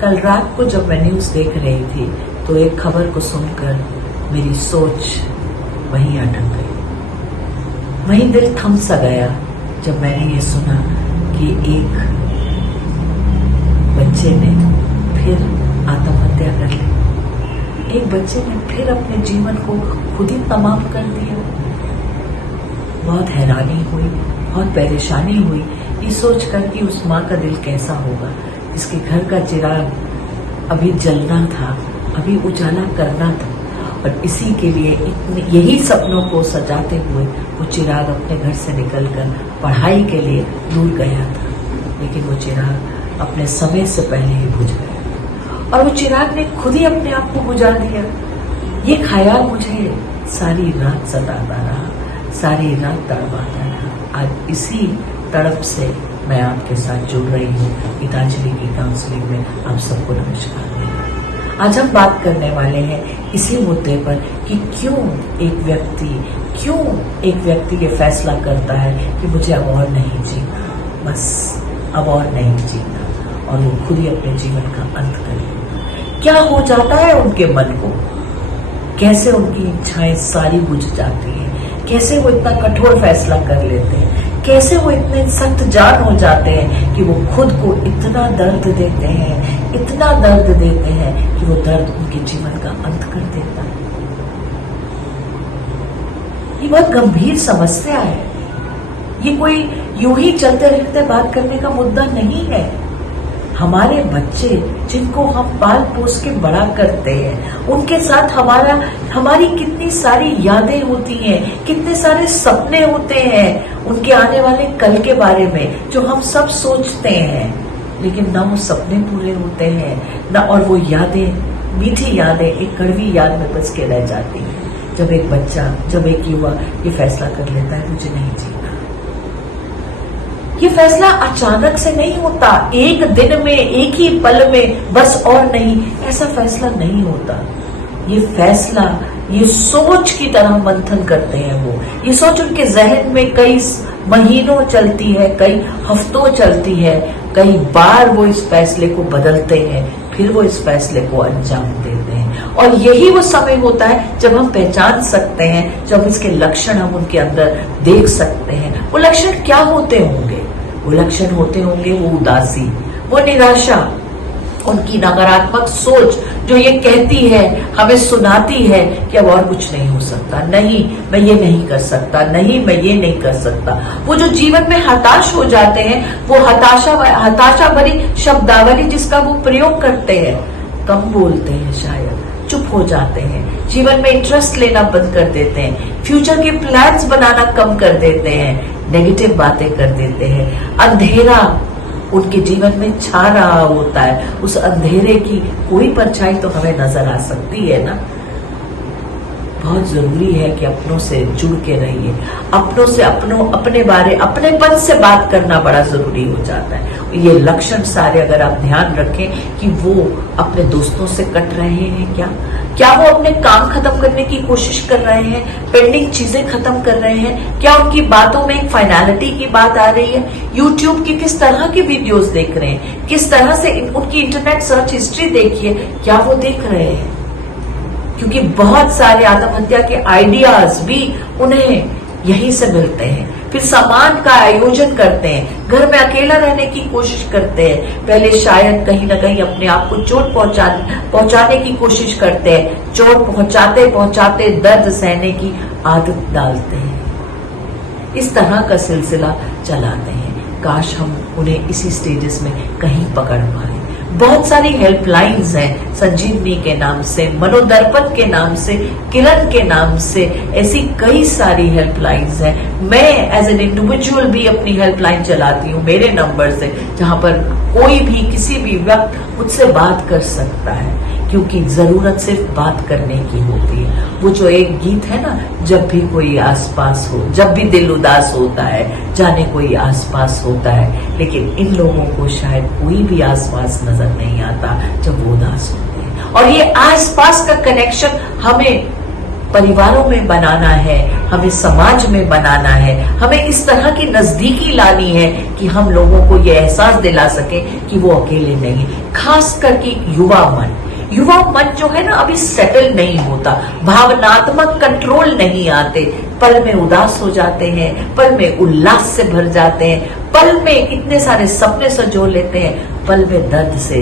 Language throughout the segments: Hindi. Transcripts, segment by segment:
कल रात को जब मैं न्यूज देख रही थी तो एक खबर को सुनकर मेरी सोच वहीं अटक गई। वहीं दिल थम सा गया जब मैंने ये सुना कि एक बच्चे ने फिर आत्महत्या कर ली। एक बच्चे ने फिर अपने जीवन को खुद ही तमाम कर दिया। बहुत हैरानी हुई, बहुत परेशानी हुई ये सोचकर कि उस माँ का दिल कैसा होगा जिसके घर का चिराग अभी जलना था, अभी उजाला करना था, और इसी के लिए यही सपनों को सजाते हुए वो चिराग अपने घर से निकलकर पढ़ाई के लिए दूर गया था। लेकिन वो चिराग अपने समय से पहले ही बुझ गया और वो चिराग ने खुद ही अपने आप को बुझा दिया। ये ख्याल मुझे सारी रात सताता रहा, सारी रात तड़पाता रहा। आज इसी तड़प से मैं आपके साथ जुड़ रही हूँ गीतांजलि की काउंसलिंग में। आप सबको नमस्कार। आज हम बात करने वाले हैं इसी मुद्दे पर कि क्यों एक व्यक्ति ये फैसला करता है कि मुझे अब और नहीं जीना, बस अब और नहीं जीना, और वो खुद ही अपने जीवन का अंत करे। क्या हो जाता है उनके मन को, कैसे उनकी इच्छाएं सारी बुझ जाती हैं, कैसे वो इतना कठोर फैसला कर लेते हैं, कैसे वो इतने सख्त जान हो जाते हैं कि वो खुद को इतना दर्द देते हैं, इतना दर्द देते हैं कि वो दर्द उनके जीवन का अंत कर देता है। ये बहुत गंभीर समस्या है। ये कोई यूं ही चलते रहते बात करने का मुद्दा नहीं है। हमारे बच्चे जिनको हम पाल पोस के बड़ा करते हैं, उनके साथ हमारी कितनी सारी यादें होती हैं, कितने सारे सपने होते हैं उनके आने वाले कल के बारे में जो हम सब सोचते हैं, लेकिन ना वो सपने पूरे होते हैं ना, और वो यादें, मीठी यादें एक कड़वी याद में बस के रह जाती हैं। जब एक बच्चा, जब एक युवा ये फैसला कर लेता है मुझे नहीं जीना, ये फैसला अचानक से नहीं होता, एक दिन में, एक ही पल में, बस और नहीं, ऐसा फैसला नहीं होता। ये फैसला, ये सोच की तरह मंथन करते हैं वो। ये सोच उनके जहन में कई महीनों चलती है, कई हफ्तों चलती है, कई बार वो इस फैसले को बदलते हैं, फिर वो इस फैसले को अंजाम देते हैं। और यही वो समय होता है जब हम पहचान सकते हैं, जब इसके लक्षण हम उनके अंदर देख सकते हैं। वो लक्षण क्या होते होंगे? वो लक्षण होते होंगे वो उदासी, वो निराशा, उनकी नकारात्मक सोच जो ये कहती है, हमें सुनाती है कि अब और कुछ नहीं हो सकता, नहीं मैं ये नहीं कर सकता, नहीं मैं ये नहीं कर सकता। वो जो जीवन में हताश हो जाते हैं, वो हताशा भरी शब्दावली जिसका वो प्रयोग करते हैं, कम बोलते हैं, शायद चुप हो जाते हैं, जीवन में इंटरेस्ट लेना बंद कर देते हैं, फ्यूचर के प्लान्स बनाना कम कर देते हैं, नेगेटिव बातें कर देते हैं। अंधेरा उनके जीवन में छा रहा होता है, उस अंधेरे की कोई परछाई तो हमें नजर आ सकती है ना। बहुत जरूरी है कि अपनों से जुड़ के रहिए, अपनों से अपनेपन से बात करना बड़ा जरूरी हो जाता है। ये लक्षण सारे अगर आप ध्यान रखें कि वो अपने दोस्तों से कट रहे हैं, क्या वो अपने काम खत्म करने की कोशिश कर रहे हैं, पेंडिंग चीजें खत्म कर रहे हैं, क्या उनकी बातों में एक फाइनलिटी की बात आ रही है, यूट्यूब की किस तरह की वीडियोस देख रहे हैं, किस तरह से उनकी इंटरनेट सर्च हिस्ट्री देखिए, क्या वो देख रहे हैं? क्योंकि बहुत सारे आत्महत्या के आइडियाज भी उन्हें यहीं से मिलते हैं। फिर सामान का आयोजन करते हैं, घर में अकेला रहने की कोशिश करते हैं, पहले शायद कहीं ना कहीं अपने आप को चोट पहुंचाने की कोशिश करते हैं, चोट पहुंचाते पहुंचाते दर्द सहने की आदत डालते हैं, इस तरह का सिलसिला चलाते हैं। काश हम उन्हें इसी स्टेजेस में कहीं पकड़ पाए। बहुत सारी हेल्पलाइंस हैं, संजीवनी के नाम से, मनोदर्पण के नाम से, किरण के नाम से, ऐसी कई सारी हेल्पलाइंस हैं। मैं एज एन इंडिविजुअल भी अपनी हेल्पलाइन चलाती हूँ मेरे नंबर से, जहां पर कोई भी किसी भी वक्त मुझसे बात कर सकता है, क्योंकि जरूरत सिर्फ बात करने की होती है। वो जो एक गीत है ना, जब भी कोई आसपास हो, जब भी दिल उदास होता है, जाने कोई आसपास होता है, लेकिन इन लोगों को शायद कोई भी आसपास नजर नहीं आता जब वो उदास होते हैं। और ये आसपास का कनेक्शन हमें परिवारों में बनाना है, हमें समाज में बनाना है, हमें इस तरह की नजदीकी लानी है कि हम लोगों को ये एहसास दिला सके कि वो अकेले नहीं है। खास करके युवा मन जो है ना अभी सेटल नहीं होता, भावनात्मक कंट्रोल नहीं आते, पल में उदास हो जाते हैं, पल में उल्लास से भर जाते हैं, पल में इतने सारे सपने सजो लेते हैं, पल में दर्द से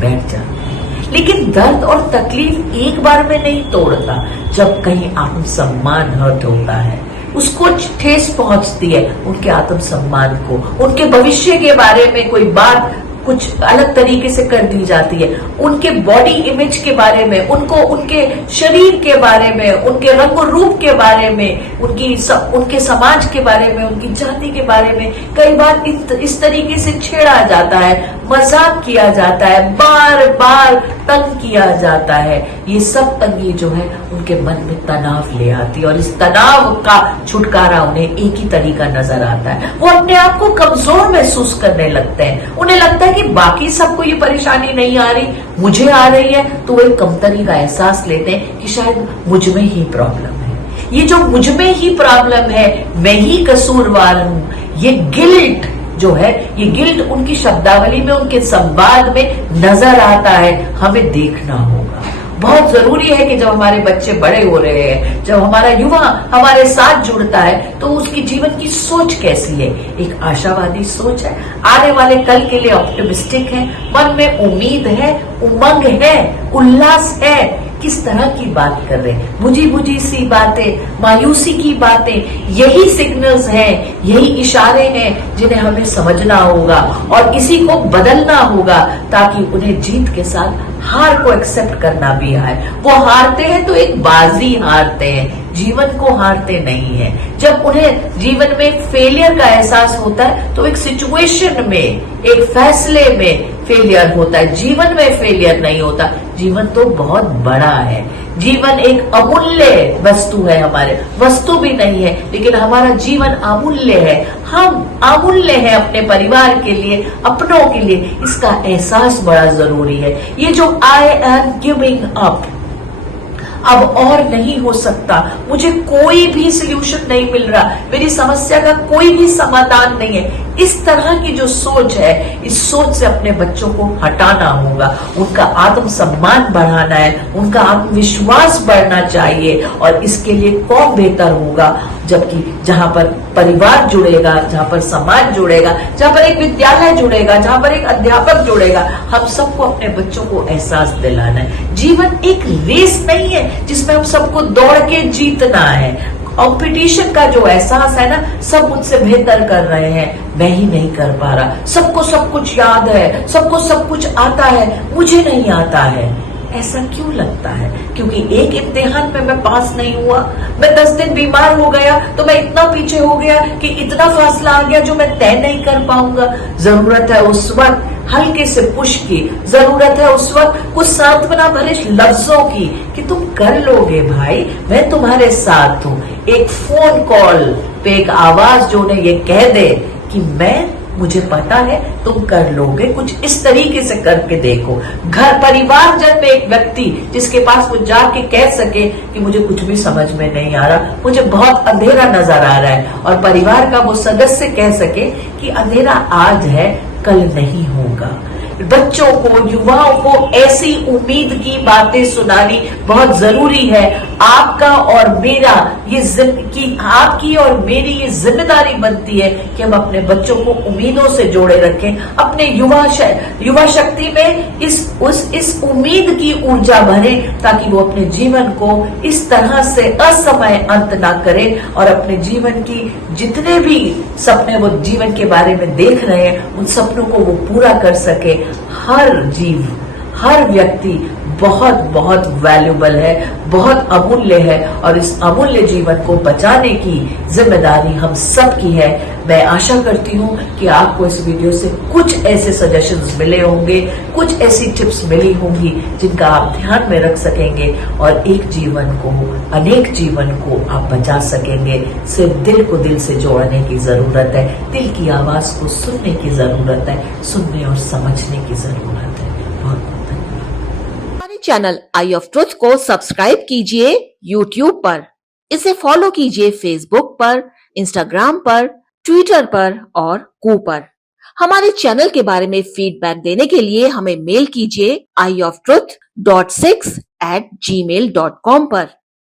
बैठ जाते हैं। लेकिन दर्द और तकलीफ एक बार में नहीं तोड़ता। जब कहीं आत्मसम्मान हर्ट होता है, उसको ठेस पहुंचती है, उनके आत्मसम्मान को, उनके भविष्य के बारे में कोई बात कुछ अलग तरीके से कर दी जाती है, उनके बॉडी इमेज के बारे में, उनको उनके शरीर के बारे में, उनके रंग रूप के बारे में, उनके समाज के बारे में, उनकी जाति के बारे में कई बार इस तरीके से छेड़ा जाता है, मजाक किया जाता है, बार बार तंग किया जाता है। ये सब तंगी जो है उनके मन में तनाव ले आती है और इस तनाव का छुटकारा उन्हें एक ही तरीका नजर आता है, वो अपने आप को कमजोर महसूस करने लगते हैं। उन्हें लगता है कि बाकी सबको ये परेशानी नहीं आ रही, मुझे आ रही है, तो वो एक कमतरी का एहसास लेते हैं कि शायद मुझ में ही प्रॉब्लम है, ये जो मुझ में ही प्रॉब्लम है, मैं ही कसूरवार हूं। ये गिल्ट जो है, ये गिल्ट उनकी शब्दावली में, उनके संवाद में नजर आता है। हमें देखना होगा, बहुत जरूरी है कि जब हमारे बच्चे बड़े हो रहे हैं, जब हमारा युवा हमारे साथ जुड़ता है, तो उसकी जीवन की सोच कैसी है। एक आशावादी सोच है, आने वाले कल के लिए ऑप्टिमिस्टिक है, मन में उम्मीद है, उमंग है, उल्लास है। किस तरह की बात कर रहे हैं, बुझी बुझी सी बातें, मायूसी की बातें, यही सिग्नल्स हैं, यही इशारे हैं जिन्हें हमें समझना होगा और इसी को बदलना होगा, ताकि उन्हें जीत के साथ हार को एक्सेप्ट करना भी आए। वो हारते हैं तो एक बाजी हारते हैं, जीवन को हारते नहीं है। जब उन्हें जीवन में फेलियर का एहसास होता है तो एक सिचुएशन में, एक फैसले में फेलियर होता है, जीवन में फेलियर नहीं होता। जीवन तो बहुत बड़ा है, जीवन एक अमूल्य वस्तु है, हमारे वस्तु भी नहीं है, लेकिन हमारा जीवन अमूल्य है। हम अमूल्य है अपने परिवार के लिए, अपनों के लिए, इसका एहसास बड़ा जरूरी है। ये जो आई एम गिविंग अप, अब और नहीं हो सकता, मुझे कोई भी सोल्यूशन नहीं मिल रहा, मेरी समस्या का कोई भी समाधान नहीं है, इस तरह की जो सोच है, इस सोच से अपने बच्चों को हटाना होगा। उनका आत्मसम्मान बढ़ाना है, उनका आत्मविश्वास बढ़ना चाहिए। और इसके लिए कौन बेहतर होगा, जबकि जहां पर परिवार जुड़ेगा, जहां पर समाज जुड़ेगा, जहां पर एक विद्यालय जुड़ेगा, जहां पर एक अध्यापक जुड़ेगा। हम सबको अपने बच्चों को एहसास दिलाना है, जीवन एक रेस नहीं है जिसमें हम सबको दौड़ के जीतना है। कंपटीशन का जो एहसास है ना, सब मुझसे बेहतर कर रहे हैं, मैं ही नहीं कर पा रहा, सबको सब कुछ याद है, सबको सब कुछ आता है, मुझे नहीं आता है। ऐसा क्यों लगता है? क्योंकि एक इम्तिहान में मैं पास नहीं हुआ, मैं 10 दिन बीमार हो गया, तो मैं इतना पीछे हो गया कि इतना फासला आ गया जो मैं तय नहीं कर पाऊंगा। जरूरत है उस वक्त हल्के से पुश की, जरूरत है उस वक्त कुछ सांत्वना भरे लफ्जों की कि तुम कर लोगे भाई, मैं तुम्हारे साथ हूं। एक फोन कॉल पे एक आवाज जो उन्हें ये कह दे कि मुझे पता है तुम कर लोगे, कुछ इस तरीके से करके देखो। घर परिवार जब में एक व्यक्ति जिसके पास वो जाके कह सके कि मुझे कुछ भी समझ में नहीं आ रहा, मुझे बहुत अंधेरा नजर आ रहा है, और परिवार का वो सदस्य कह सके कि अंधेरा आज है, कल नहीं होगा। बच्चों को, युवाओं को ऐसी उम्मीद की बातें सुनानी बहुत जरूरी है। आपका और मेरा आपकी और मेरी ये जिम्मेदारी बनती है कि हम अपने बच्चों को उम्मीदों से जोड़े रखें, अपने युवा शक्ति में इस उम्मीद की ऊर्जा भरें, ताकि वो अपने जीवन को इस तरह से असमय अंत ना करें और अपने जीवन की जितने भी सपने वो जीवन के बारे में देख रहे हैं, उन सपनों को वो पूरा कर सके। हर जीव, हर व्यक्ति बहुत बहुत वैल्यूबल है, बहुत अमूल्य है, और इस अमूल्य जीवन को बचाने की जिम्मेदारी हम सब की है। मैं आशा करती हूँ कि आपको इस वीडियो से कुछ ऐसे सजेशंस मिले होंगे, कुछ ऐसी टिप्स मिली होंगी जिनका आप ध्यान में रख सकेंगे और एक जीवन को, अनेक जीवन को आप बचा सकेंगे। सिर्फ दिल को दिल से जोड़ने की जरूरत है, दिल की आवाज को सुनने की जरूरत है, सुनने और समझने की जरूरत है। बहुत हमारे चैनल आई ऑफ ट्रुथ को सब्सक्राइब कीजिए YouTube पर। इसे फॉलो कीजिए फेसबुक पर, इंस्टाग्राम पर, ट्विटर पर और कू पर। हमारे चैनल के बारे में फीडबैक देने के लिए हमें मेल कीजिए ioftruth.6@gmail.com पर।